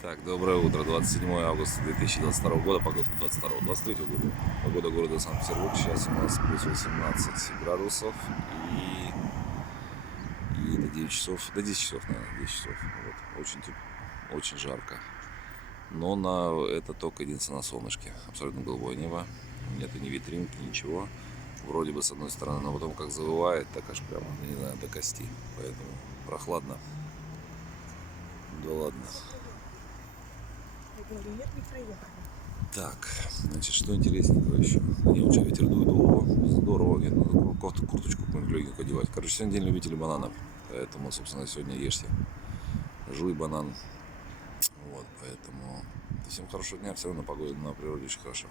Так, доброе утро. 27 августа 2022 года, погода 23 года. Погода города Санкт-Петербург. Сейчас у нас плюс 18 градусов и до 9 часов, до 10 часов, наверное, 10 часов. Вот. Очень тепло, очень жарко. Но это только единственное на солнышке. Абсолютно голубое небо. Нету ни ветринки, ничего. Вроде бы с одной стороны, но потом как завывает, так аж прямо, не знаю, до кости. Поэтому прохладно. Да ладно. Я говорю, нет, не проехали. Так, значит, что интересненького еще? Не, уже ветер дует, здорово, нет, надо курточку какую-нибудь легенькую одевать. Короче, сегодня день любителей бананов, поэтому, собственно, сегодня ешьте. Жуй банан, вот, поэтому всем хорошего дня, все равно погода на природе очень хорошо.